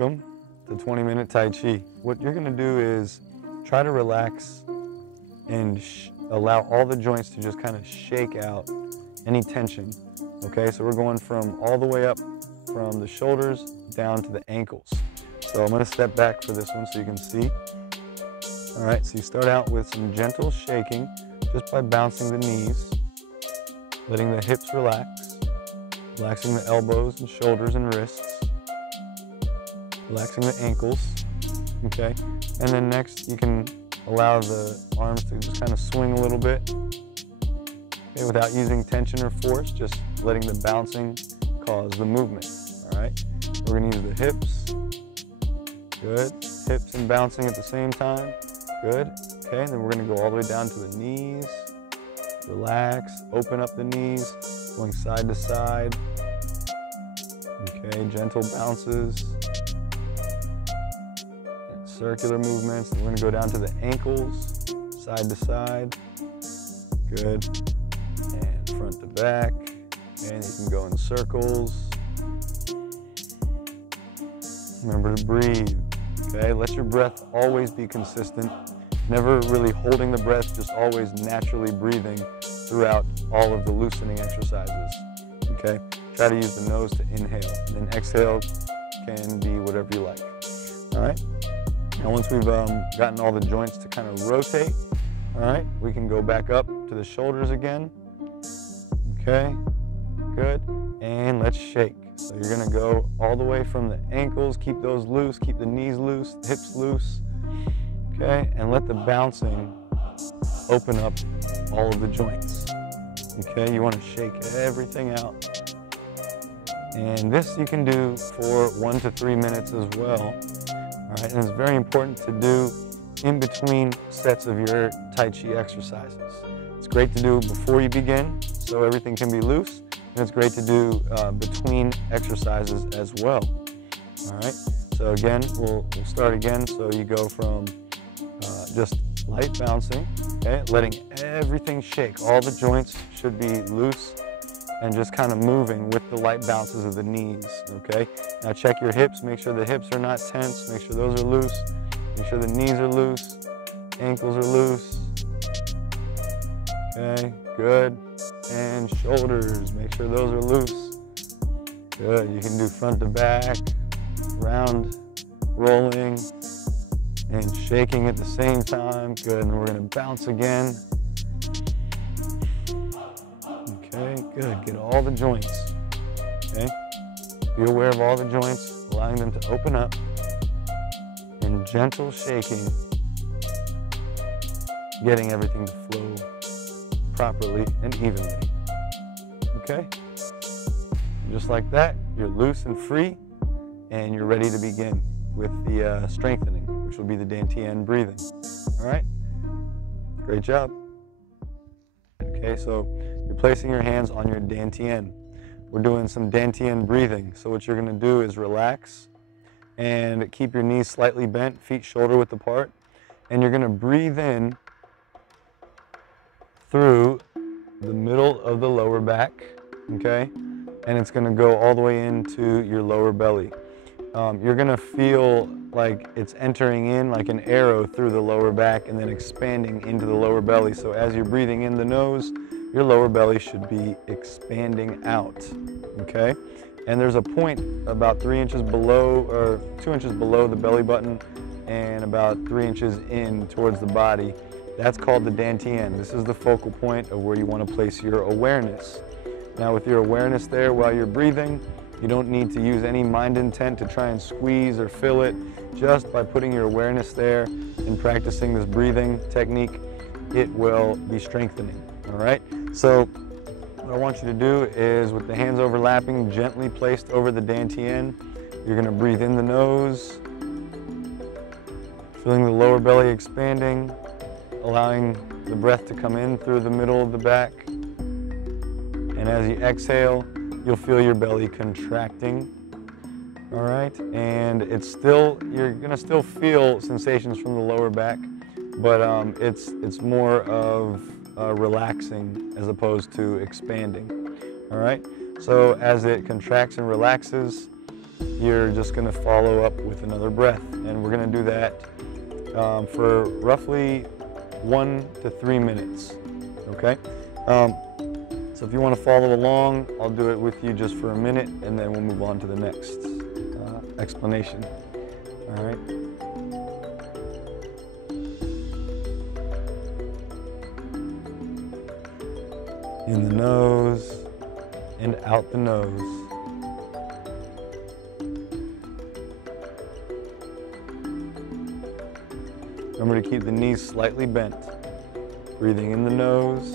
Welcome to 20-Minute Tai Chi. What you're gonna do is try to relax and allow all the joints to just kind of shake out any tension. Okay, so we're going from all the way up from the shoulders down to the ankles. So I'm gonna step back for this one so you can see. All right, so you start out with some gentle shaking just by bouncing the knees, letting the hips relax, relaxing the elbows and shoulders and wrists, relaxing the ankles, okay? And then next you can allow the arms to just kind of swing a little bit, okay, without using tension or force, just letting the bouncing cause the movement, all right? We're gonna use the hips, good. Hips and bouncing at the same time, good. Okay, and then we're gonna go all the way down to the knees, relax, open up the knees, going side to side, okay, gentle bounces, circular movements. We're going to go down to the ankles, side to side, good, and front to back, and you can go in circles. Remember to breathe, okay? Let your breath always be consistent, never really holding the breath, just always naturally breathing throughout all of the loosening exercises, okay? Try to use the nose to inhale, and then exhale can be whatever you like, all right? Now once we've gotten all the joints to kind of rotate, all right, we can go back up to the shoulders again. Okay, good, and let's shake. So you're gonna go all the way from the ankles, keep those loose, keep the knees loose, hips loose, okay, and let the bouncing open up all of the joints. Okay, you wanna shake everything out. And this you can do for 1 to 3 minutes as well. All right, and it's very important to do in between sets of your Tai Chi exercises. It's great to do before you begin, so everything can be loose, and it's great to do between exercises as well. All right, so again, we'll start again. So you go from just light bouncing, okay, letting everything shake. All the joints should be loose and just kind of moving with the light bounces of the knees, okay? Now check your hips, make sure the hips are not tense, make sure those are loose, make sure the knees are loose, ankles are loose, okay, good. And shoulders, make sure those are loose, good. You can do front to back, round, rolling, and shaking at the same time, good. And we're gonna bounce again. Okay, good, get all the joints, okay? Be aware of all the joints, allowing them to open up, and gentle shaking, getting everything to flow properly and evenly, okay? Just like that, you're loose and free, and you're ready to begin with the strengthening, which will be the Dantian breathing, all right? Great job. Okay, so you're placing your hands on your Dantian. We're doing some Dantian breathing. So what you're gonna do is relax and keep your knees slightly bent, feet shoulder width apart, and you're gonna breathe in through the middle of the lower back, okay? And it's gonna go all the way into your lower belly. You're gonna feel like it's entering in like an arrow through the lower back and then expanding into the lower belly. So as you're breathing in the nose, your lower belly should be expanding out, okay? And there's a point about 3 inches below, or 2 inches below the belly button and about 3 inches in towards the body. That's called the Dantian. This is the focal point of where you want to place your awareness. Now with your awareness there while you're breathing, you don't need to use any mind intent to try and squeeze or fill it. Just by putting your awareness there and practicing this breathing technique, it will be strengthening, all right? So what I want you to do is, with the hands overlapping, gently placed over the Dantian, you're gonna breathe in the nose, feeling the lower belly expanding, allowing the breath to come in through the middle of the back. And as you exhale, you'll feel your belly contracting, all right? And you're gonna still feel sensations from the lower back, but it's more of relaxing as opposed to expanding, all right? So as it contracts and relaxes, you're just going to follow up with another breath. And we're going to do that for roughly 1 to 3 minutes, okay? So if you want to follow along, I'll do it with you just for a minute, and then we'll move on to the next explanation, all right? In the nose and out the nose. Remember to keep the knees slightly bent. Breathing in the nose.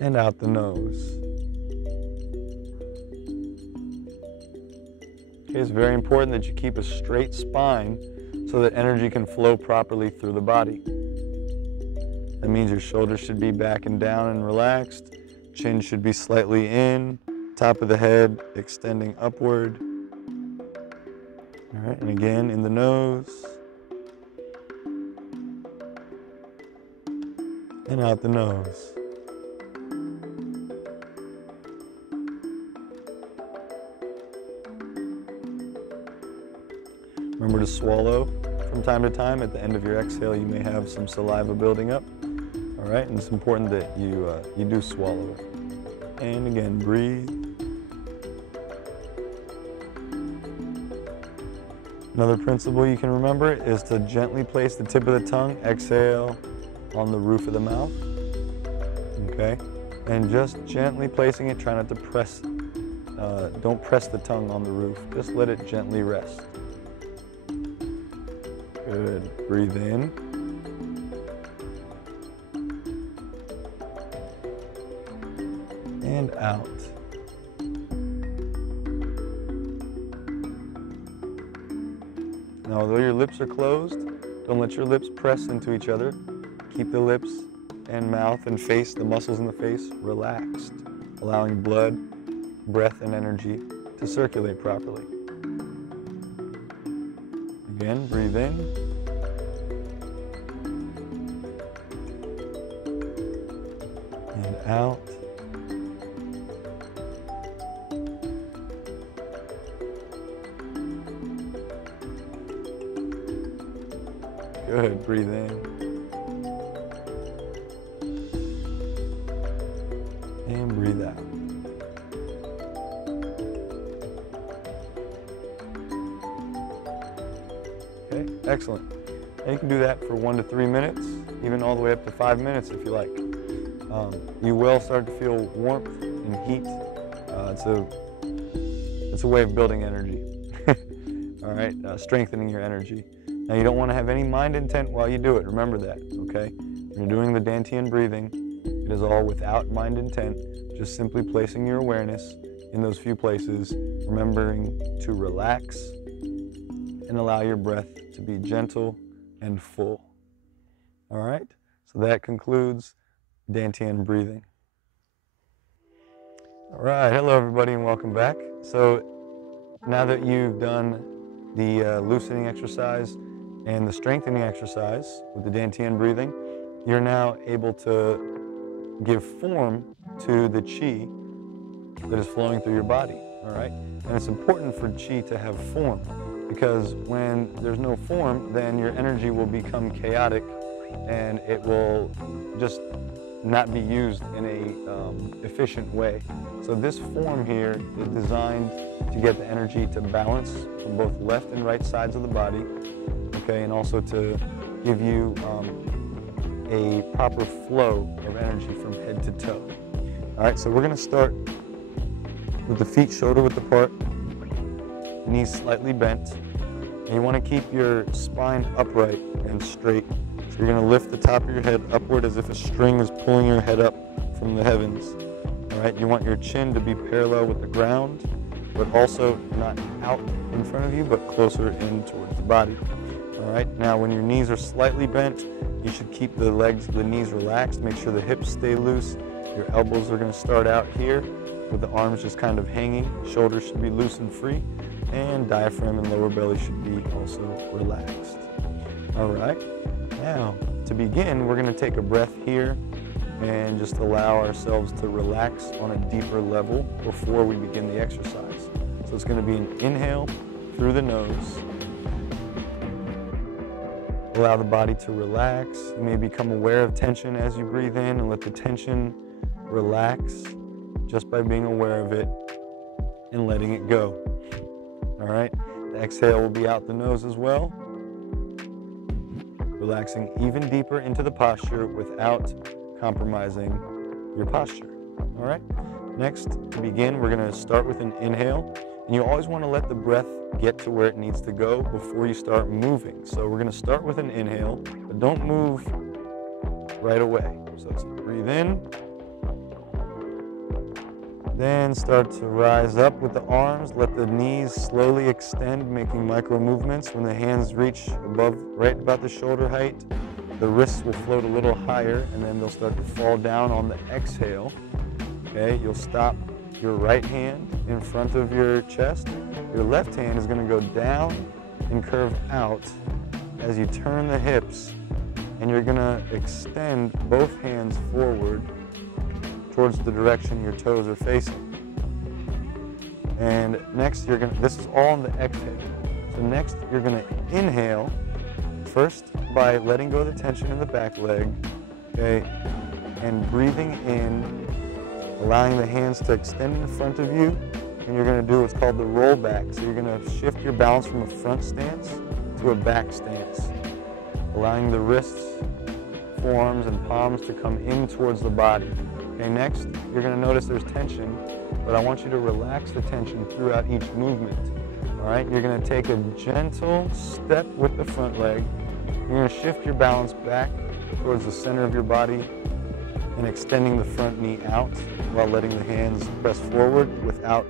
And out the nose. Okay, it's very important that you keep a straight spine so that energy can flow properly through the body. That means your shoulders should be back and down and relaxed. Chin should be slightly in. Top of the head extending upward. All right, and again in the nose. And out the nose. Remember to swallow from time to time. At the end of your exhale, you may have some saliva building up. All right, and it's important that you do swallow it. And again, breathe. Another principle you can remember is to gently place the tip of the tongue, exhale, on the roof of the mouth. Okay, and just gently placing it. Try not to press. Don't press the tongue on the roof. Just let it gently rest. Good. Breathe in. And out. Now, although your lips are closed, don't let your lips press into each other. Keep the lips and mouth and face, the muscles in the face, relaxed, allowing blood, breath, and energy to circulate properly. Again, breathe in. And out. Good, breathe in. And breathe out. Okay, excellent. Now you can do that for 1 to 3 minutes, even all the way up to 5 minutes if you like. You will start to feel warmth and heat. It's a way of building energy. All right, strengthening your energy. Now you don't want to have any mind intent while you do it. Remember that, okay? When you're doing the Dantian breathing, it is all without mind intent, just simply placing your awareness in those few places, remembering to relax and allow your breath to be gentle and full. All right, so that concludes Dantian breathing. All right, hello everybody and welcome back. So now that you've done the loosening exercise and the strengthening exercise with the Dantian breathing, you're now able to give form to the chi that is flowing through your body, all right? And it's important for chi to have form, because when there's no form, then your energy will become chaotic and it will just not be used in a efficient way. So this form here is designed to get the energy to balance from both left and right sides of the body, okay, and also to give you a proper flow of energy from head to toe. All right, so we're going to start with the feet shoulder width apart, knees slightly bent, and you want to keep your spine upright and straight. So you're going to lift the top of your head upward as if a string is pulling your head up from the heavens. All right, you want your chin to be parallel with the ground, but also not out in front of you, but closer in towards the body. All right, now when your knees are slightly bent, you should keep the knees relaxed. Make sure the hips stay loose. Your elbows are going to start out here with the arms just kind of hanging. Shoulders should be loose and free, and diaphragm and lower belly should be also relaxed. All right, now to begin, we're going to take a breath here and just allow ourselves to relax on a deeper level before we begin the exercise. So it's going to be an inhale through the nose. Allow the body to relax. You may become aware of tension as you breathe in, and let the tension relax just by being aware of it and letting it go. All right, the exhale will be out the nose as well. Relaxing even deeper into the posture without compromising your posture. All right, next, to begin, we're going to start with an inhale, and you always want to let the breath get to where it needs to go before you start moving. So we're going to start with an inhale, but don't move right away. So it's breathe in, then start to rise up with the arms. Let the knees slowly extend, making micro movements. When the hands reach above, right about the shoulder height, the wrists will float a little higher, and then they'll start to fall down on the exhale. Okay, you'll stop your right hand in front of your chest. Your left hand is going to go down and curve out as you turn the hips, and you're going to extend both hands forward towards the direction your toes are facing. And next, this is all on the exhale. So next, you're going to inhale, first by letting go of the tension in the back leg, okay, and breathing in, allowing the hands to extend in front of you, and you're going to do what's called the roll back. So you're going to shift your balance from a front stance to a back stance, allowing the wrists, forearms, and palms to come in towards the body. Okay, next, you're going to notice there's tension, but I want you to relax the tension throughout each movement. All right, you're going to take a gentle step with the front leg. You're going to shift your balance back towards the center of your body and extending the front knee out while letting the hands press forward without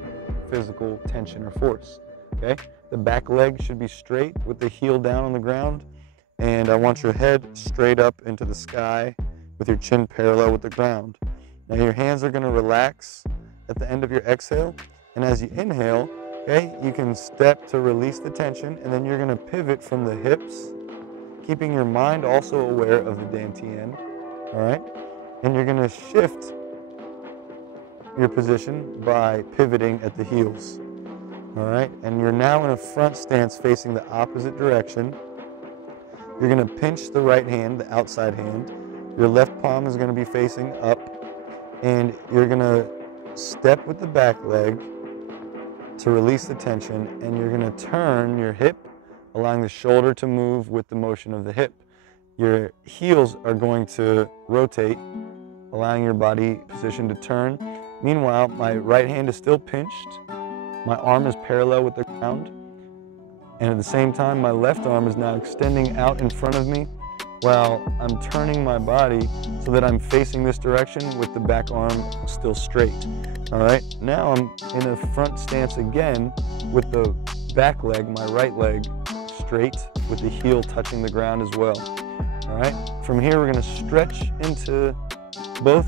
physical tension or force. Okay, the back leg should be straight with the heel down on the ground, and I want your head straight up into the sky with your chin parallel with the ground. Now your hands are going to relax at the end of your exhale, and as you inhale, okay, you can step to release the tension, and then you're going to pivot from the hips, keeping your mind also aware of the dantian, all right? And you're going to shift your position by pivoting at the heels, all right? And you're now in a front stance facing the opposite direction. You're going to pinch the right hand, the outside hand. Your left palm is going to be facing up, and you're going to step with the back leg to release the tension, and you're going to turn your hip, allowing the shoulder to move with the motion of the hip. Your heels are going to rotate, allowing your body position to turn. Meanwhile, my right hand is still pinched, my arm is parallel with the ground, and at the same time, my left arm is now extending out in front of me while I'm turning my body so that I'm facing this direction with the back arm still straight. All right, now I'm in a front stance again with the back leg, my right leg, straight with the heel touching the ground as well. All right, from here we're going to stretch into both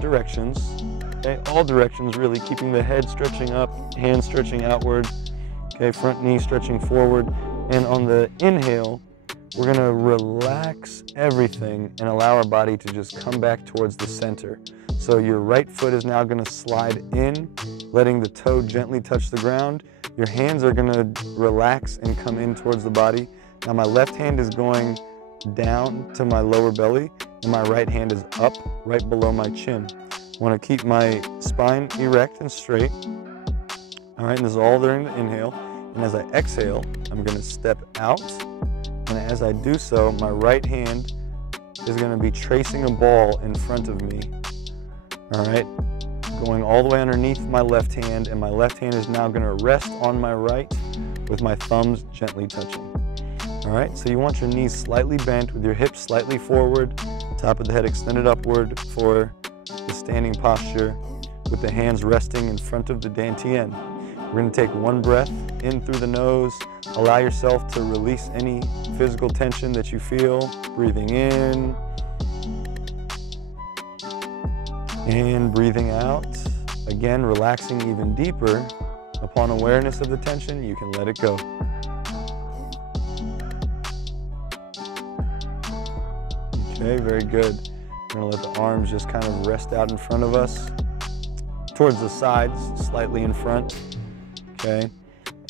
directions, okay, all directions really, keeping the head stretching up, hands stretching outward, okay, front knee stretching forward, and on the inhale, we're going to relax everything and allow our body to just come back towards the center. So your right foot is now going to slide in, letting the toe gently touch the ground. Your hands are going to relax and come in towards the body. Now my left hand is going down to my lower belly, and my right hand is up right below my chin. I want to keep my spine erect and straight. All right, and this is all during the inhale. And as I exhale, I'm going to step out. And as I do so, my right hand is going to be tracing a ball in front of me. All right, going all the way underneath my left hand, and my left hand is now going to rest on my right with my thumbs gently touching. All right, so you want your knees slightly bent with your hips slightly forward, top of the head extended upward for the standing posture with the hands resting in front of the dantian. We're going to take one breath in through the nose. Allow yourself to release any physical tension that you feel. Breathing in and breathing out. Again, relaxing even deeper. Upon awareness of the tension, you can let it go. Okay, very good. We're gonna let the arms just kind of rest out in front of us, towards the sides, slightly in front, okay?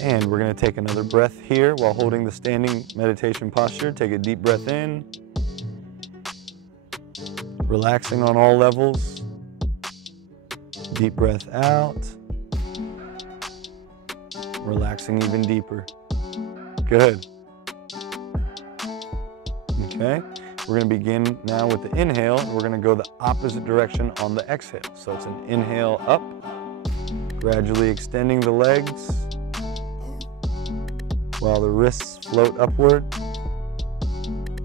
And we're gonna take another breath here while holding the standing meditation posture. Take a deep breath in, relaxing on all levels. Deep breath out, relaxing even deeper. Good. Okay, we're gonna begin now with the inhale. We're gonna go the opposite direction on the exhale. So it's an inhale up, gradually extending the legs while the wrists float upward.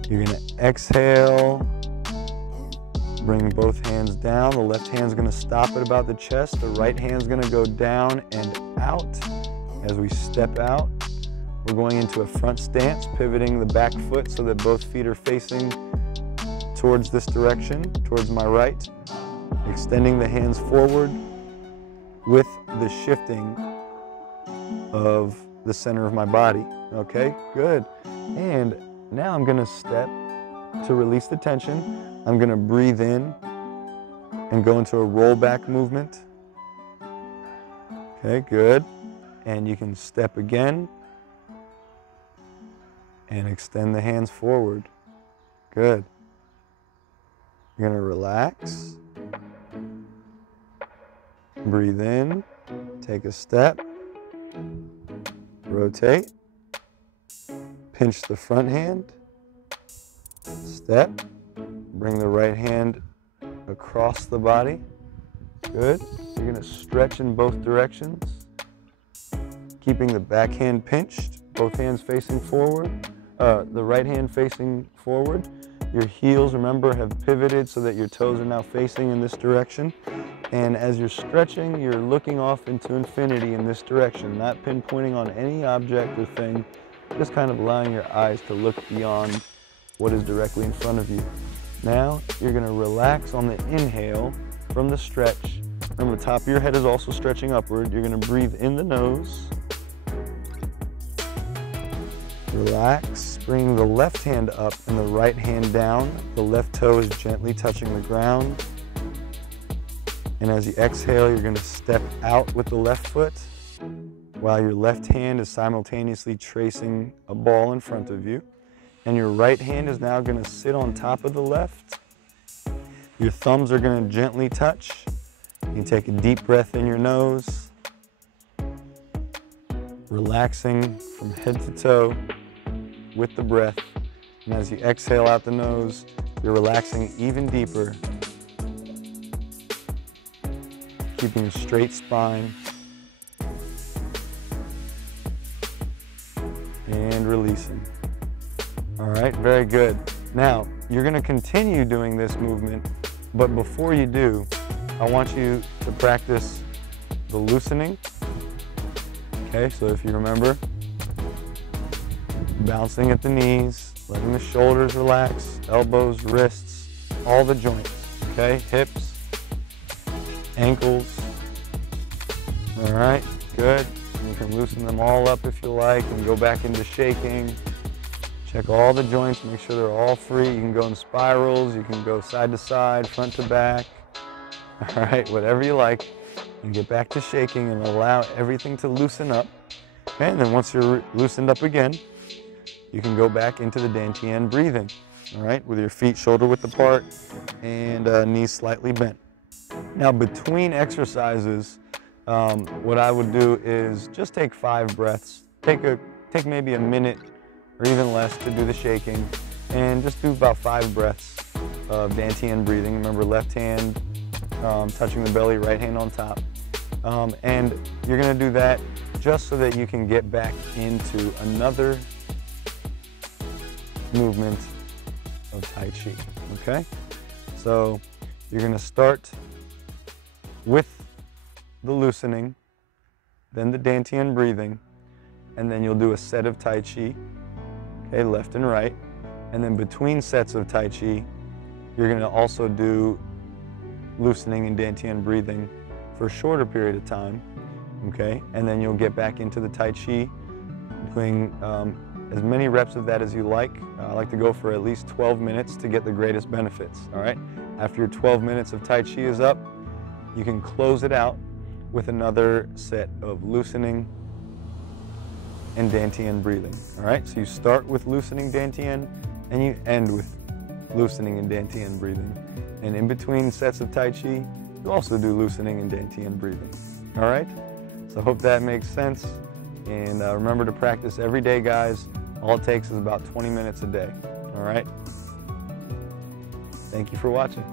You're gonna exhale, bring both hands down. The left hand's gonna stop at about the chest. The right hand's gonna go down and out. As we step out, we're going into a front stance, pivoting the back foot so that both feet are facing towards this direction, towards my right. Extending the hands forward with the shifting of the center of my body. Okay, good. And now I'm gonna step to release the tension. I'm gonna breathe in and go into a rollback movement. Okay, good. And you can step again and extend the hands forward. Good. You're gonna relax. Breathe in, take a step, rotate, pinch the front hand, step, bring the right hand across the body. Good. You're gonna stretch in both directions, keeping the back hand pinched, both hands facing forward, the right hand facing forward. Your heels, remember, have pivoted so that your toes are now facing in this direction. And as you're stretching, you're looking off into infinity in this direction, not pinpointing on any object or thing, just kind of allowing your eyes to look beyond what is directly in front of you. Now, you're gonna relax on the inhale from the stretch. Remember, the top of your head is also stretching upward. You're gonna breathe in the nose. Relax, bring the left hand up and the right hand down. The left toe is gently touching the ground. And as you exhale, you're gonna step out with the left foot while your left hand is simultaneously tracing a ball in front of you. And your right hand is now gonna sit on top of the left. Your thumbs are gonna gently touch. You can take a deep breath in your nose, relaxing from head to toe with the breath. And as you exhale out the nose, you're relaxing even deeper, keeping a straight spine, and releasing. All right, very good. Now, you're gonna continue doing this movement, but before you do, I want you to practice the loosening. Okay, so if you remember, bouncing at the knees, letting the shoulders relax, elbows, wrists, all the joints, okay? Hips, ankles. All right, good. You can loosen them all up if you like and go back into shaking. Check all the joints, make sure they're all free. You can go in spirals, you can go side to side, front to back. All right, whatever you like. And get back to shaking and allow everything to loosen up. Okay, and then once you're loosened up again, you can go back into the Dantian breathing. All right, with your feet shoulder width apart and knees slightly bent. Now, between exercises, what I would do is just take 5 breaths. Take maybe a minute or even less to do the shaking, and just do about 5 breaths of Dantian breathing. Remember, left hand touching the belly, right hand on top. And you're gonna do that just so that you can get back into another movement of Tai Chi, okay? So you're gonna start with the loosening, then the Dantian breathing, and then you'll do a set of Tai Chi, okay, left and right. And then between sets of Tai Chi, you're gonna also do loosening and Dantian breathing for a shorter period of time, okay? And then you'll get back into the Tai Chi, doing as many reps of that as you like. I like to go for at least 12 minutes to get the greatest benefits, all right? After your 12 minutes of Tai Chi is up, you can close it out with another set of loosening and Dantian breathing. All right, so you start with loosening Dantian and you end with loosening and Dantian breathing. And in between sets of Tai Chi, you also do loosening and Dantian breathing. All right, so I hope that makes sense. And remember to practice every day, guys. All it takes is about 20 minutes a day. All right, thank you for watching.